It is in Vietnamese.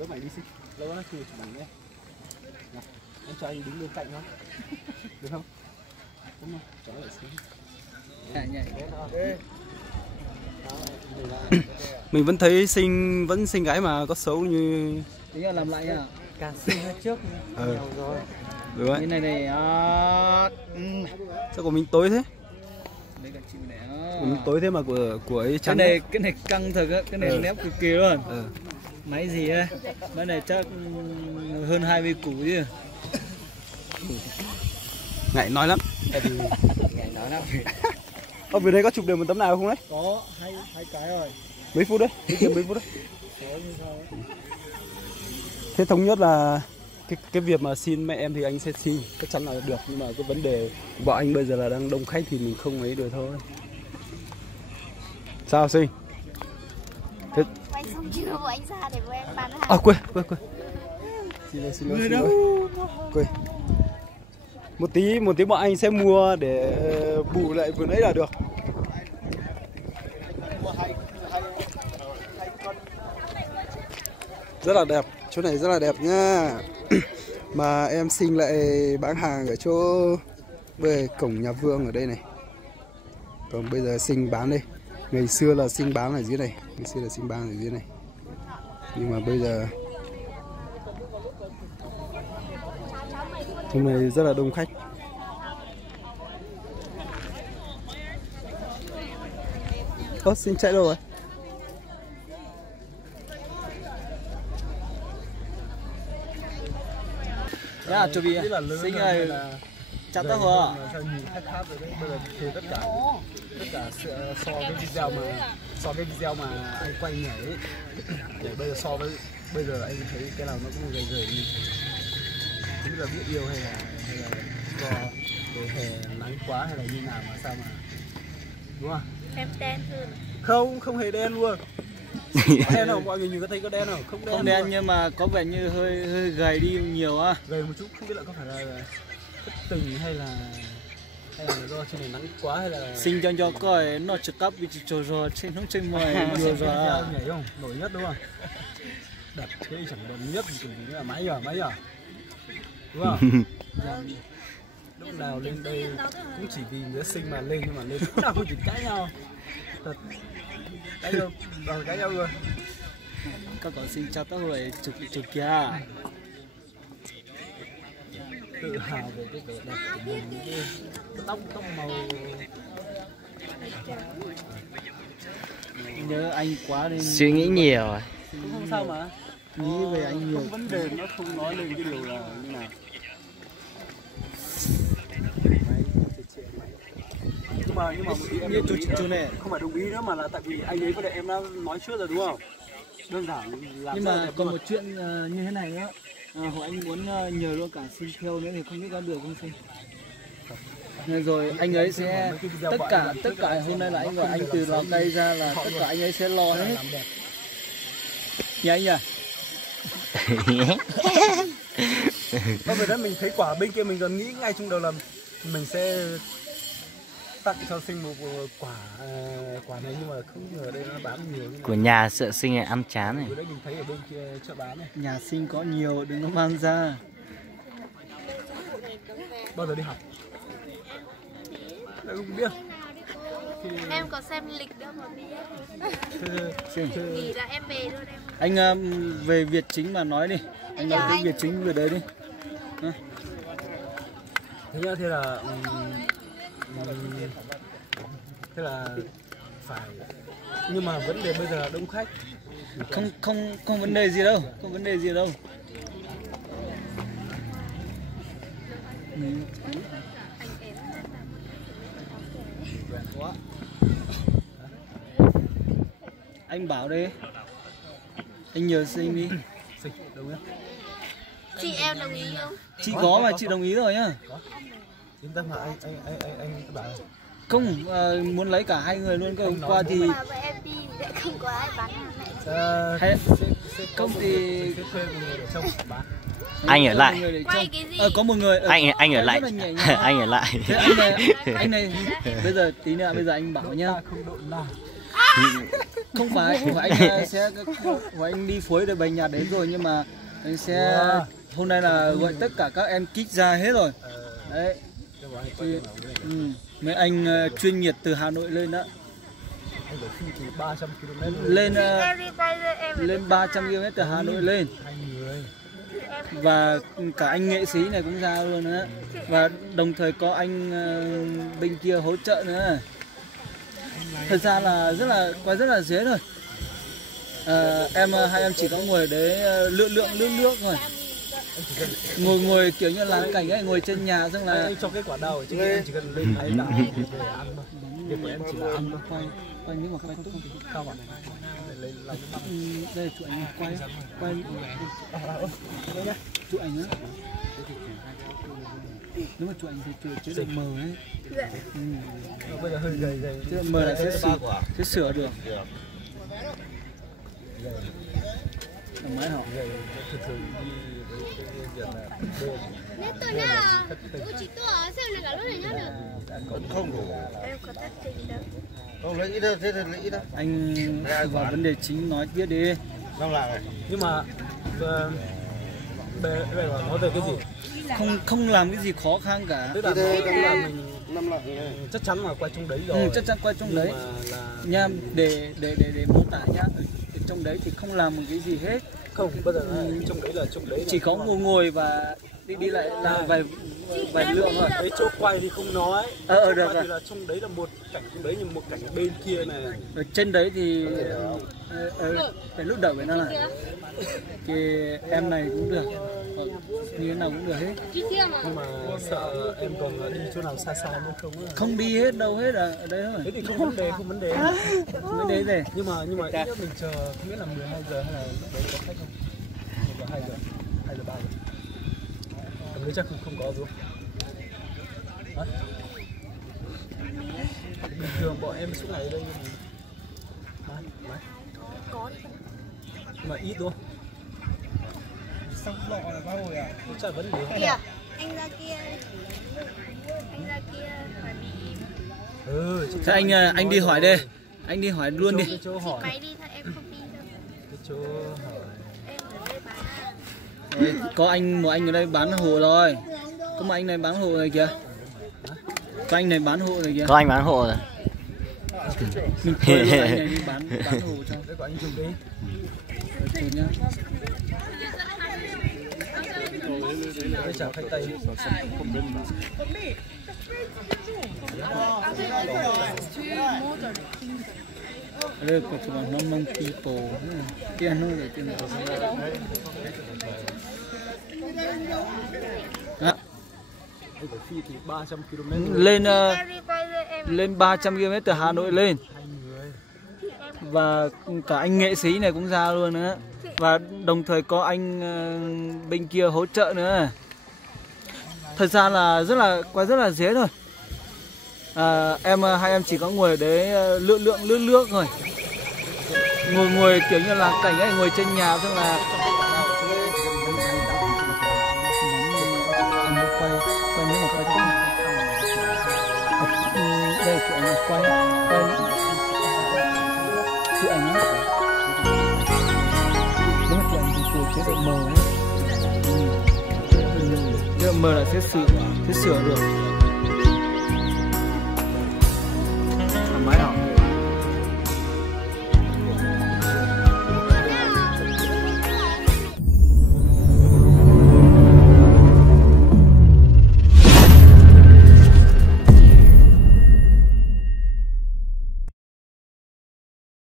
đỡ mày đi xin. Lâu nó chụp ảnh đây. Em cho anh đứng bên cạnh không? Được không? Đúng không? Cho lại xuống. Mình vẫn thấy vẫn xinh gái mà có xấu như. Tính là làm lại nha. Cả xinh trước. Rồi. Được đấy. Cái này này. Sao của mình tối thế? Đây cả chịu này. Của mình tối thế mà của ấy trắng. Cái này căng thật á, cái này nép cực kỳ luôn. Máy gì á? Máy này chắc hơn 20 củ chứ. Ngại nói lắm. Ngại nói lắm. Ở đây có chụp được một tấm nào không đấy? Có, hai cái rồi. Mấy phút đấy? Mấy phút đấy? Thế thống nhất là cái việc mà xin mẹ em thì anh sẽ xin, chắc chắn là được, nhưng mà cái vấn đề bọn anh bây giờ là đang đông khách thì mình không ấy được thôi. Sao Sinh? Thế... Anh xong chưa bọn anh ra để bọn em bán hàng. À quên. Xin lỗi. Quên. Một tí bọn anh sẽ mua để bù lại vừa nãy là được. Rất là đẹp, chỗ này rất là đẹp nha. Mà em Sinh lại bán hàng ở chỗ về cổng nhà Vương ở đây này. Còn bây giờ Sinh bán đây. Ngày xưa là Sinh bán ở dưới này. Nhưng mà bây giờ hôm nay rất là đông khách. Sinh chạy đâu rồi? Dạ, chuẩn bị Sinh ơi, chặt tao hả? Tất cả so cái video mà anh quay nhảy ấy, để bây giờ so với bây giờ anh thấy cái nào nó cũng gầy như không biết là biết yêu hay là do hè nắng quá hay là như nào mà sao mà đúng không? Em đen hơn. Không hề đen luôn. Đen không? Mọi người nhìn có thấy có đen không? Không đen nhưng mà có vẻ như hơi gầy đi nhiều á. Gầy một chút, không biết là có phải là thất tình hay là do trên này nắng quá hay là Sinh cho coi nó trực cấp bị trồi rồi trên không trên mời nhiều rồi. Nhảy không? Nổi nhất đúng không? Đẹp thế chẳng đồn nhất thì là máy giờ đúng không? Lúc nào lên đây cũng chỉ vì đứa Sinh mà lên, nhưng mà lên lúc nào cũng chỉ cãi nhau. Thật cãi nhau luôn. Các con Sinh chặt tao rồi chụp kia. Tự hào về cái vẻ đẹp của mình, cái tóc màu. Nhớ anh quá nên suy nghĩ nhiều rồi. Không sao mà. Nghĩ về anh nhiều. Không vấn đề, nó không nói lên cái điều là như nào. Nhưng mà một tí em chú này không phải đồng ý nữa, mà là tại vì anh ấy có để em đã nói trước rồi đúng không? Đơn giản làm. Nhưng mà còn một chuyện như thế này nữa. Hồi anh muốn nhờ luôn cả Sinh theo nữa thì không biết có được không Sinh? Rồi anh ấy sẽ tất cả hôm nay là anh gọi anh từ Lào Cai ra là tất cả anh ấy sẽ lo hết. Nhá anh nhỉ? Bây giờ mình thấy quả bên kia mình còn nghĩ ngay trong đầu là mình sẽ tặng cho Sinh một quả này, nhưng mà không ngờ đây nó bán nhiều. Của nhà sợ Sinh này ăn chán này. Vừa đấy mình thấy ở bên kia chợ bán này. Nhà Sinh có nhiều, đừng có mang ra. Bao giờ đi học? Em không biết. Em có xem lịch đâu mà biết. Nghỉ là em về luôn em. Anh về Việt chính mà nói đi. Anh nói cái Việt chính về đấy đi. Thế là phải, nhưng mà vấn đề bây giờ là đông khách. Không vấn đề gì đâu, không vấn đề gì đâu. Anh bảo đi, anh nhờ Sinh đi. Sinh đồng ý. Chị em đồng ý không? Chị có mà chị đồng ý rồi nhá. Yên tâm mà anh bảo. Không, muốn lấy cả hai người luôn cơ. Hôm qua thì mà em đi lại không có ai bán hàng này. Không thì thuê một người để trông bán. Anh ở lại. Quay cái gì? Có một người. Anh ở lại. Anh ở lại. Thế anh này bây giờ tí nữa bây giờ anh bảo nhá. Không độ nào. Không phải của anh sẽ của anh đi phối để bài nhạc đến rồi, nhưng mà anh sẽ hôm nay là gọi tất cả các em kích ra hết rồi. Đấy. Thì, mấy anh chuyên nghiệp từ Hà Nội lên đó. Lên 300 km từ Hà Nội lên. Và cả anh nghệ sĩ này cũng ra luôn nữa. Và đồng thời có anh bên kia hỗ trợ nữa. Thật ra là rất là dễ thôi. Hai em chỉ có ngồi để lượng nước thôi. Ngồi kiểu như là cảnh ấy, ngồi trên nhà xong là anh cho cái quả đào chứ em chỉ cần lên máy đào về ăn thôi. Việc của em chỉ là ăn thôi. Quay nếu mà quay tốt thì cao bạn. Đây chụp ảnh quay chụp ảnh nữa. Nếu mà chụp ảnh thì chế độ mờ ấy. Bây giờ hơi gầy. Chế độ mờ là sẽ sửa được. Máy họ. Nếu tôi nói là chị tôi ở sao này cả lúc này nhá được. Không đủ. Em có tác trình đâu. Không lấy ít đâu, thế thì lấy ít đâu. Anh vào vấn đề chính nói tiếp đi. Năm lạng này. Nhưng mà bây giờ nói về cái gì? Không làm cái gì khó khăn cả. Tức là mình 5 lạng này. chắc chắn là quay trong đấy rồi. Chắc chắn quay trong đấy. Nha, để mô tả nhá. Ở trong đấy thì không làm một cái gì hết. Không, bây giờ trong đấy chỉ có ngồi và đi lại là vài lượng thôi. Cái chỗ quay thì không nói. Được rồi. Là trong đấy là một cảnh trong đấy, nhưng một cảnh bên kia này. Ở trên đấy thì phải lúc đầu với nó là thì em này cũng được, như thế nào cũng được hết. Nhưng mà sợ em còn đi chỗ nào xa nữa không? Không đi hết đâu hết ở đây thôi. Thế thì không vấn đề. Không vấn đề gì. Nhưng mà mình chờ không biết là 12 giờ hay là lúc đấy có khách không? 2 giờ 3 giờ. Tầm đấy chắc không có rồi. Bình thường bọn em suốt ngày ở đây mà Có mà ít thôi. Xong lọ là bao hồi à? Chắc vấn đề. Kìa, anh ra kia phải bị. Thế anh đi hỏi đây. Anh đi hỏi luôn đi. Cái chỗ hỏi. Máy đi thôi, em không đi đâu. Cái chỗ hỏi. Em ở đây bán. Có một anh ở đây bán hộ rồi. Có một anh này bán hộ này kìa. Có anh này bán hộ này kìa. Có anh bán hộ rồi. Mình thuê anh này đi bán hộ cho. Đấy, có anh chụp đi. Chụp nhá. Đây chào khách Tây. Đây có chụp bằng mong people. Kia nó rồi tiền. Phi thì 300 km lên 300 km từ Hà Nội lên. Và cả anh nghệ sĩ này cũng ra luôn nữa. Và đồng thời có anh bên kia hỗ trợ nữa. Thật ra là rất là dễ thôi. Hai em chỉ có ngồi để lượng nước thôi. Ngồi kiểu như là cảnh ấy, ngồi trên nhà tức là quay nếu mà quay tốt đây chụp ảnh quay chụp ảnh á. Nếu mà chụp ảnh thì từ chế độ mờ ấy, chế độ mờ là sẽ sửa được.